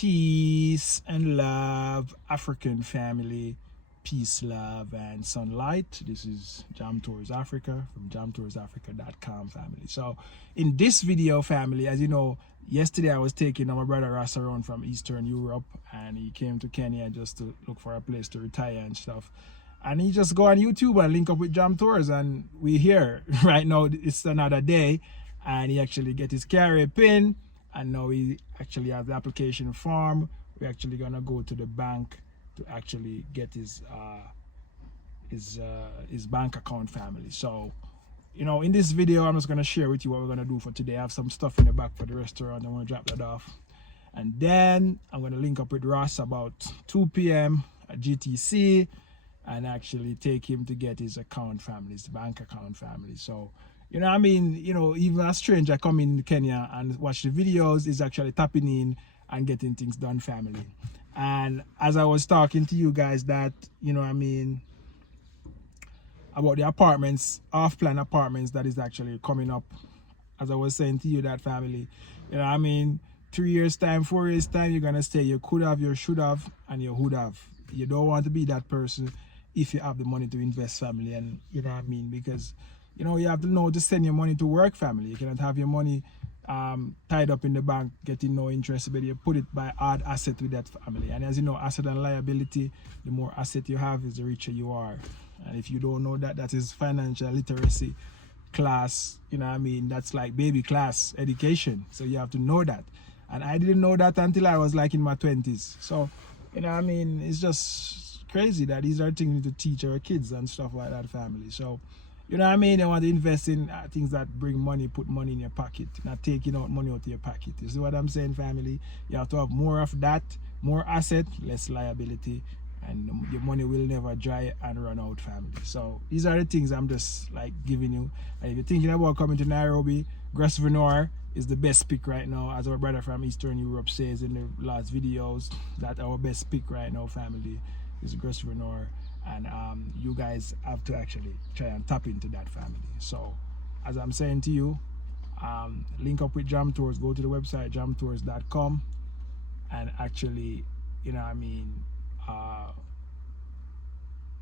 Peace and love, African family. Peace, love, and sunlight. This is Jam Tours Africa from jamtoursafrica.com, family. So in this video, family, as you know, yesterday I was taking my brother Ross around from Eastern Europe, and he came to Kenya just to look for a place to retire and stuff. And he just go on YouTube and link up with Jam Tours, and we here right now. It's another day, and he actually get his carrier pin, and now he actually has the application form. We're actually gonna go to the bank to actually get his bank account, family. So, you know, in this video I'm just gonna share with you what we're gonna do for today. I have some stuff in the back for the restaurant. I'm gonna drop that off, and then I'm gonna link up with Ross about 2 p.m. at GTC and actually take him to get his account, family, his bank account, family. So, you know, I mean, you know, even a stranger coming to Kenya and watch the videos is actually tapping in and getting things done, family. And as I was talking to you guys that, you know, I mean, about the apartments, off-plan apartments that is actually coming up, as I was saying to you, that, family, you know, I mean, 3 years time, 4 years time, you're gonna say you could have, you should have, and you would have. You don't want to be that person if you have the money to invest, family. And you know what I mean, because, you know, you have to know to send your money to work, family. You cannot have your money tied up in the bank getting no interest, but you put it by hard asset with that, family. And as you know, asset and liability, the more asset you have is the richer you are. And if you don't know that, that is financial literacy class, you know what I mean, that's like baby class education. So you have to know that, and I didn't know that until I was like in my 20s. So, you know what I mean, it's just crazy that these are things to teach our kids and stuff like that, family. So, you know what I mean? They want to invest in things that bring money, put money in your pocket, not taking out money out of your pocket. You see what I'm saying, family? You have to have more of that, more asset, less liability, and your money will never dry and run out, family. So these are the things I'm just like giving you. And if you're thinking about coming to Nairobi, Grosvenor is the best pick right now, as our brother from Eastern Europe says in the last videos, that our best pick right now, family, is Grosvenor. And you guys have to actually try and tap into that, family. So as I'm saying to you, link up with Jam Tours, go to the website jamtours.com, and actually, you know what I mean,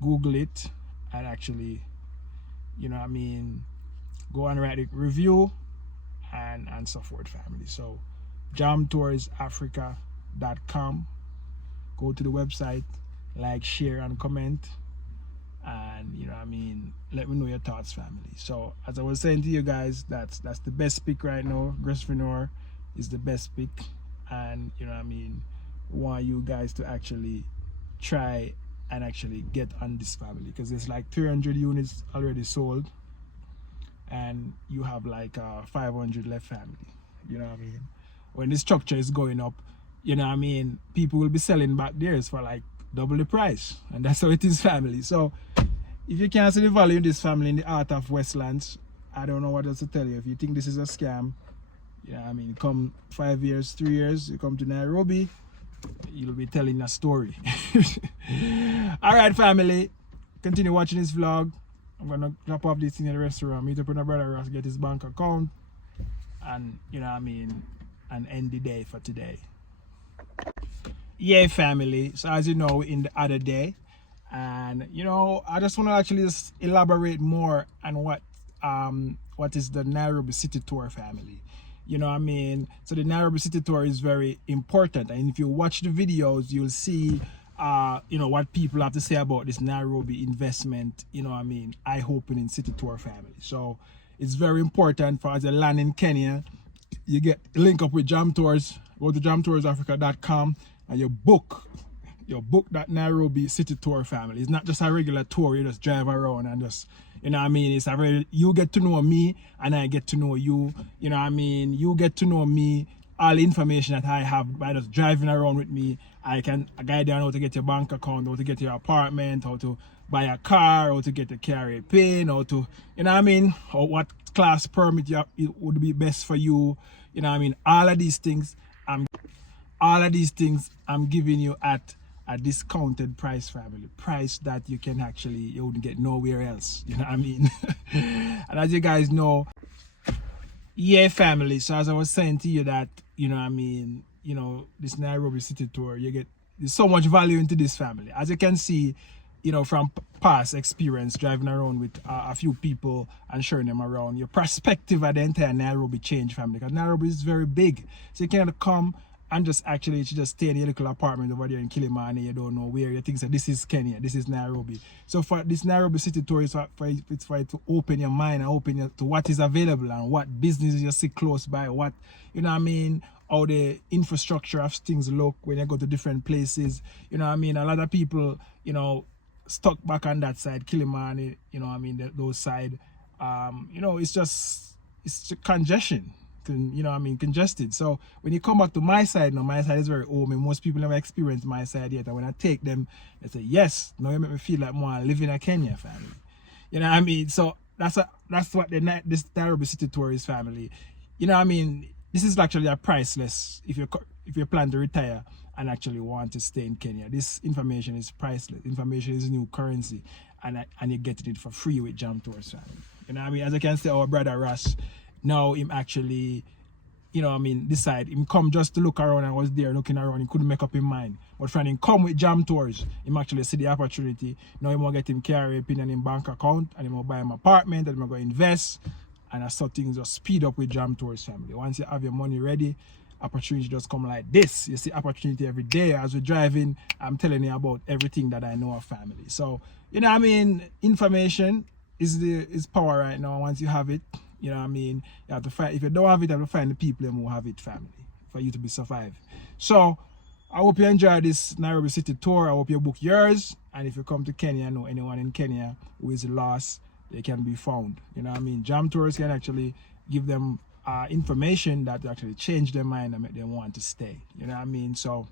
Google it, and actually, you know what I mean, go and write a review and so forth, family. So jamtoursafrica.com, go to the website, like, share, and comment, and you know what I mean, let me know your thoughts, family. So as I was saying to you guys, that's the best pick right now. Grosvenor is the best pick, and you know what I mean, we want you guys to actually try and actually get on this, family, because there's like 300 units already sold, and you have like 500 left, family. You know what I mean, when the structure is going up, you know what I mean, people will be selling back theirs for like double the price, and that's how it is, family. So if you can't see the value in this, family, in the heart of Westlands, I don't know what else to tell you. If you think this is a scam, you know what I mean, come 5 years, 3 years, you come to Nairobi, you'll be telling a story. All right, family, continue watching this vlog. I'm gonna drop off this in the restaurant, meet up with my brother Ross, get his bank account, and you know what I mean, and end the day for today. Yeah, family, so as you know, in the other day, and you know, I just want to actually just elaborate more on what is the Nairobi City Tour, family. You know what I mean, so the Nairobi City Tour is very important, and if you watch the videos, you'll see you know what people have to say about this Nairobi investment, you know what I mean, eye-opening City Tour, family. So it's very important for, as a land in Kenya, you get link up with Jam Tours, go to jamtoursafrica.com, and you book that Nairobi City Tour, family. It's not just a regular tour, you just drive around and just, you know what I mean, it's a very, you get to know me and I get to know you, you know what I mean, you get to know me, all the information that I have by just driving around with me. I can guide you on how to get your bank account, how to get your apartment, how to buy a car, how to get a carrier pin, how to, you know what I mean, or what class permit it would be best for you, you know what I mean, all of these things I'm giving you at a discounted price, family. Price that you can actually, you wouldn't get nowhere else. You know what I mean? And as you guys know, yeah, family. So as I was saying to you that, you know what I mean, you know, this Nairobi city tour, there's so much value into this family. As you can see, you know, from past experience driving around with a few people and showing them around, your perspective of the entire Nairobi change, family, because Nairobi is very big. So you can't come and just stay in your little apartment over there in Kilimani. You don't know where. You think that this is Kenya, this is Nairobi. So for this Nairobi city tour, it's for you to open your mind and open to what is available and what businesses you see close by, what, you know what I mean, how the infrastructure of things look when you go to different places. You know what I mean? A lot of people, you know, stuck back on that side, Kilimani, you know what I mean, those side. You know, it's congestion. You know what I mean, congested. So when you come back to my side now, my side is very open. Most people never experienced my side yet. And when I take them, they say, yes, now you make me feel like more I live in a Kenya family. You know what I mean? So that's what this Nairobi city tour is, family. You know what I mean? This is actually a priceless if you plan to retire and actually want to stay in Kenya. This information is priceless. Information is new currency, and you're getting it for free with Jam Tours, family. You know what I mean? As I can say, our brother Ross, now him actually, you know what I mean, decide him come just to look around and was there looking around. He couldn't make up his mind. But friend, him come with Jam Tours, him actually see the opportunity. Now he will get him carry a pin in him bank account, and he will buy him apartment, and he will go invest. And I saw things just speed up with Jam Tours, family. Once you have your money ready, opportunity just come like this. You see opportunity every day as we're driving. I'm telling you about everything that I know of, family. So, you know what I mean, information is power right now. Once you have it, you know what I mean, you have to find, if you don't have it, you have to find the people who have it, family, for you to be survived. So I hope you enjoy this Nairobi city tour. I hope you book yours, and if you come to Kenya, know anyone in Kenya who is lost, they can be found. You know what I mean? Jam Tours can actually give them information that actually change their mind and make them want to stay. You know what I mean? So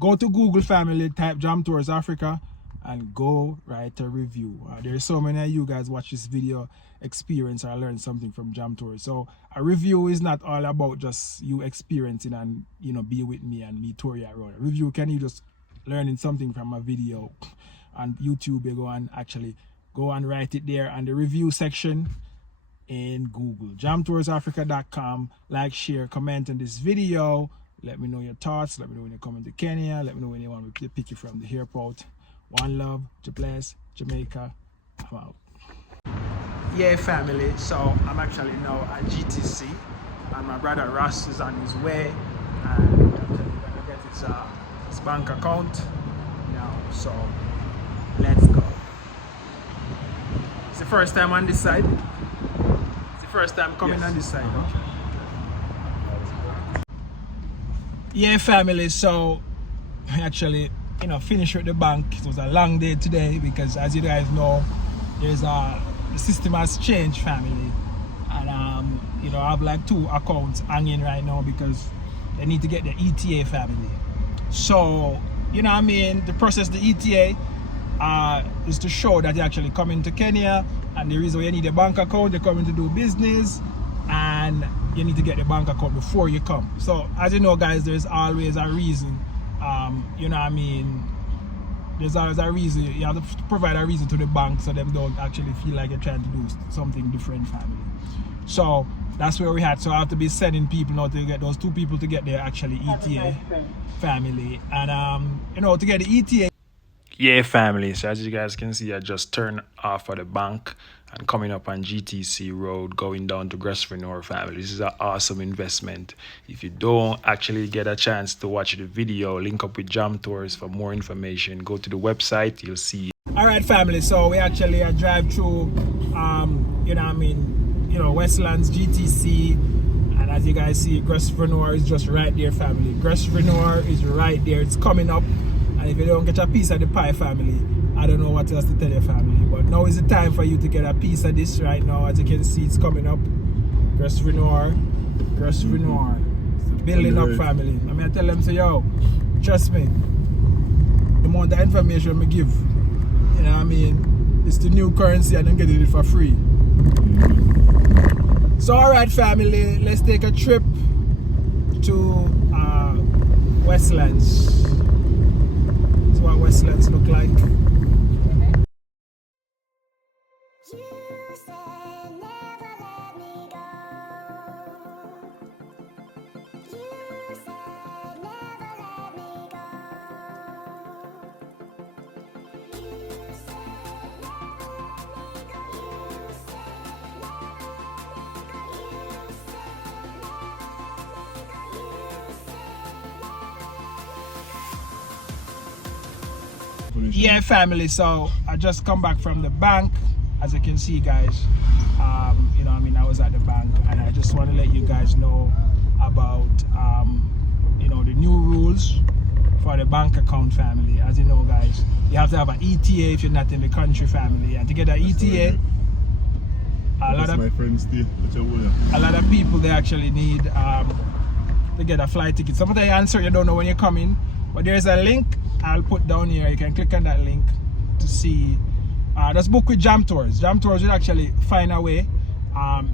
go to Google, family, type Jam Tours Africa, and go write a review. There's so many of you guys watch this video, experience or learn something from Jam Tours. So a review is not all about just you experiencing and, you know, be with me and me tour you around. A review can you just learning something from a video on YouTube. You go and actually go and write it there on the review section in Google. jamtoursafrica.com. Like, share, comment on this video. Let me know your thoughts. Let me know when you're coming to Kenya. Let me know when you want me to pick you from the airport. One love, to bless, Jamaica. I'm out. Yeah, family. So I'm actually now at GTC, and my brother Ross is on his way, and I'm gonna get his bank account now. So let's go. It's the first time on this side. It's the first time coming on this side. Okay. Yeah, family. So actually, you know, finished with the bank. It was a long day today because, as you guys know, the system has changed, family, and you know, I have like 2 accounts hanging right now because they need to get the ETA, family. So you know what I mean, to process the ETA is to show that you're actually coming to Kenya, and the reason why you need a bank account, you're coming to do business, and you need to get the bank account before you come. So as you know, guys, there's always a reason. You know what I mean, there's always a reason. You have to provide a reason to the bank so them don't actually feel like you're trying to do something different, family. So that's where we had. So I have to be sending people now to get those 2 people to get their actually ETA, family, and you know, to get the ETA. Yeah, family. So as you guys can see, I just turned off at the bank and coming up on GTC Road, going down to Grosvenor, family. This is an awesome investment. If you don't actually get a chance to watch the video, link up with Jam Tours for more information. Go to the website, you'll see. All right, family. So we actually drive through, you know what I mean, you know, Westlands, GTC. And as you guys see, Grosvenor is just right there, family. Grosvenor is right there. It's coming up. And if you don't get a piece of the pie, family, I don't know what else to tell your family. But now is the time for you to get a piece of this right now. As you can see, it's coming up. Grosvenor. Building up, family. I mean, I tell them, say, yo, trust me, the amount of information we give, you know what I mean, it's the new currency and I'm getting it for free. So, alright, family, let's take a trip to Westlands. What Westlands look like. You said information. Yeah, family. So I just come back from the bank, as you can see, guys. You know, I mean, I was at the bank, and I just want to let you guys know about you know, the new rules for the bank account, family. As you know, guys, you have to have an ETA if you're not in the country, family, and to get an ETA, a lot of people, they actually need to get a flight ticket. Some of the answer you don't know when you're coming, but there's a link I'll put down here. You can click on that link to see. Just book with Jam Tours. Jam Tours will actually find a way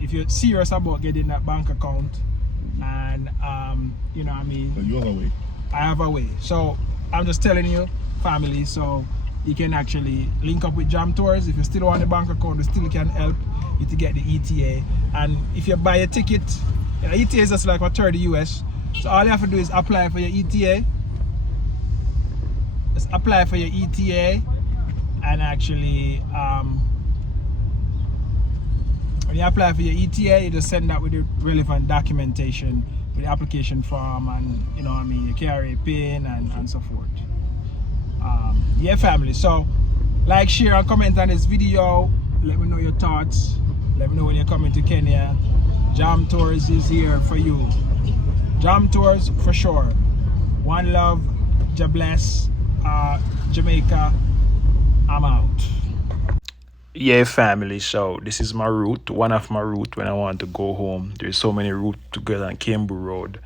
if you're serious about getting that bank account. And you know what I mean, so you have a way. I have a way. So I'm just telling you, family, so you can actually link up with Jam Tours. If you still want a bank account, they still can help you to get the ETA. And if you buy a ticket, you know, ETA is just like what 30 US. So all you have to do is apply for your ETA. Just apply for your ETA, and actually when you apply for your ETA, you just send that with the relevant documentation, with the application form, and you know what I mean, you carry a pin and so forth. Yeah, family. So like, share, and comment on this video. Let me know your thoughts. Let me know when you're coming to Kenya. Jam Tours is here for you. Jam Tours for sure. One love. God bless. Jamaica. I'm out. Yeah, family, so this is my route, one of my route when I want to go home. There's so many routes to go on Kimbu Road,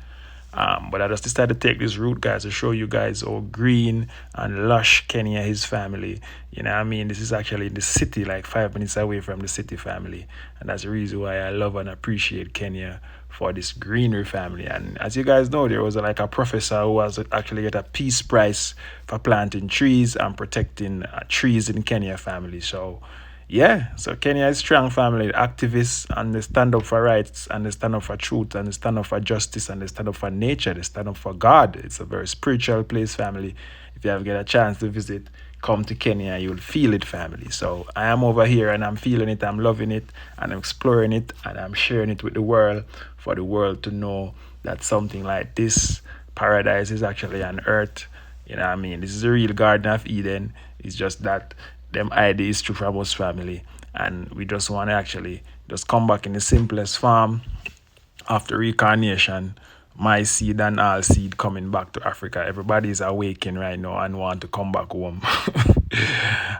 but I just decided to take this route, guys, to show you guys how green and lush Kenya is, family. You know what I mean? This is actually in the city, like 5 minutes away from the city, family, and that's the reason why I love and appreciate Kenya for this greenery, family. And as you guys know, there was like a professor who was actually get a Peace Prize for planting trees and protecting trees in Kenya, family. So yeah, so Kenya is strong, family. Activists, and they stand up for rights, and they stand up for truth, and they stand up for justice, and they stand up for nature, they stand up for God. It's a very spiritual place, family. If you ever get a chance to visit, come to Kenya, you'll feel it, family. So I am over here, and I'm feeling it, I'm loving it, and I'm exploring it, and I'm sharing it with the world, for the world to know that something like this paradise is actually on earth. You know what I mean? This is a real Garden of Eden. It's just that them ideas true from us, family, and we just want to actually just come back in the simplest form after reincarnation. My seed and all seed coming back to Africa. Everybody is awakening right now and want to come back home.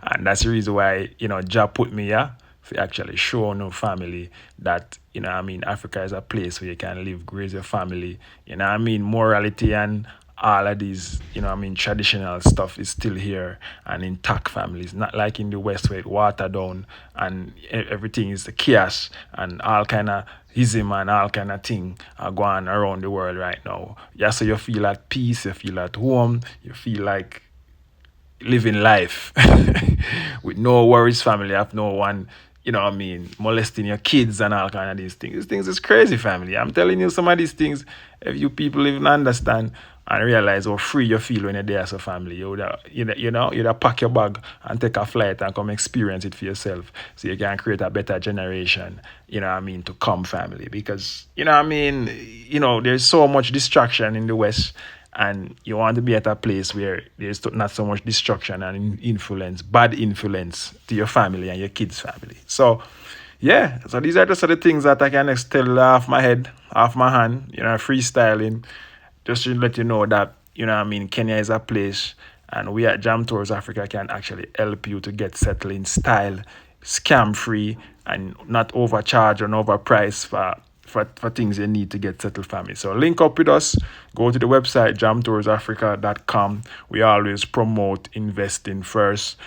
And that's the reason why, you know, Jah put me here to actually show no family that, you know what I mean, Africa is a place where you can live, raise your family, you know what I mean, morality and all of these, you know what I mean, traditional stuff is still here and intact, families. Not like in the West where it watered down and everything is the chaos and all kind of ism and all kind of thing are going around the world right now. Yeah, so you feel at peace, you feel at home, you feel like living life with no worries, family. Have no one, you know what I mean, molesting your kids and all kind of these things. These things is crazy, family. I'm telling you, some of these things, if you people even understand and realize how free you feel when you're there as a family, you'd pack your bag and take a flight and come experience it for yourself, so you can create a better generation, you know what I mean, to come, family. Because, you know what I mean, you know, there's so much distraction in the West, and you want to be at a place where there's not so much destruction and influence, bad influence to your family and your kids' family. So yeah, so these are just the things that I can tell off my head, off my hand, you know, freestyling, just to let you know that, you know what I mean, Kenya is a place, and we at Jam Tours Africa can actually help you to get settled in style, scam free, and not overcharge or overprice for things you need to get settled, family. So link up with us, go to the website jamtoursafrica.com. We always promote investing first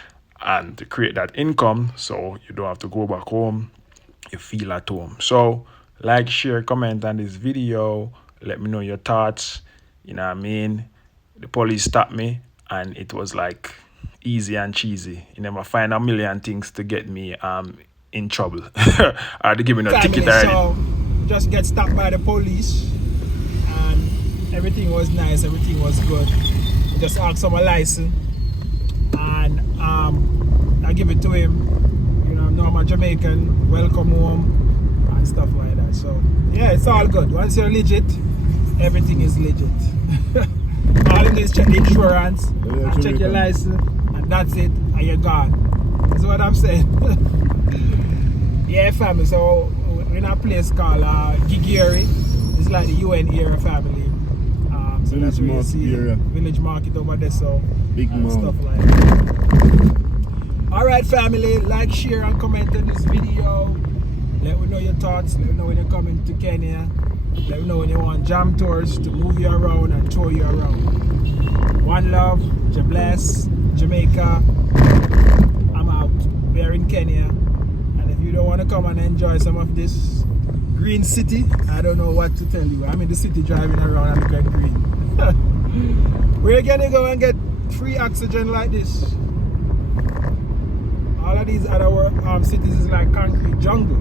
and to create that income so you don't have to go back home, you feel at home. So like, share, comment on this video, let me know your thoughts. You know what I mean, the police stopped me and it was like easy and cheesy. You never find a million things to get me in trouble or to give me no ticket or anything. So just get stopped by the police and everything was nice, everything was good. Just asked for my license and I give it to him. You know I'm a Jamaican, welcome home and stuff like that. So yeah, it's all good. Once you're legit, everything is legit. All you do is check the insurance and check your license, and that's it, and you're gone. That's what I'm saying. Yeah, family. So we're in a place called Gigiri. It's like the UN era, family. So that's where you see village market over there. So big stuff like that. All right, family. Like, share, and comment on this video. Let me know your thoughts. Let me know when you're coming to Kenya. Let me know when you want jam tours to move you around and tour you around. One love. God bless. Jamaica. I'm out. We're in Kenya. And if you don't want to come and enjoy some of this green city, I don't know what to tell you. I'm in the city driving around and look at green. We're gonna go and get free oxygen like this. All of these other cities is like concrete jungle.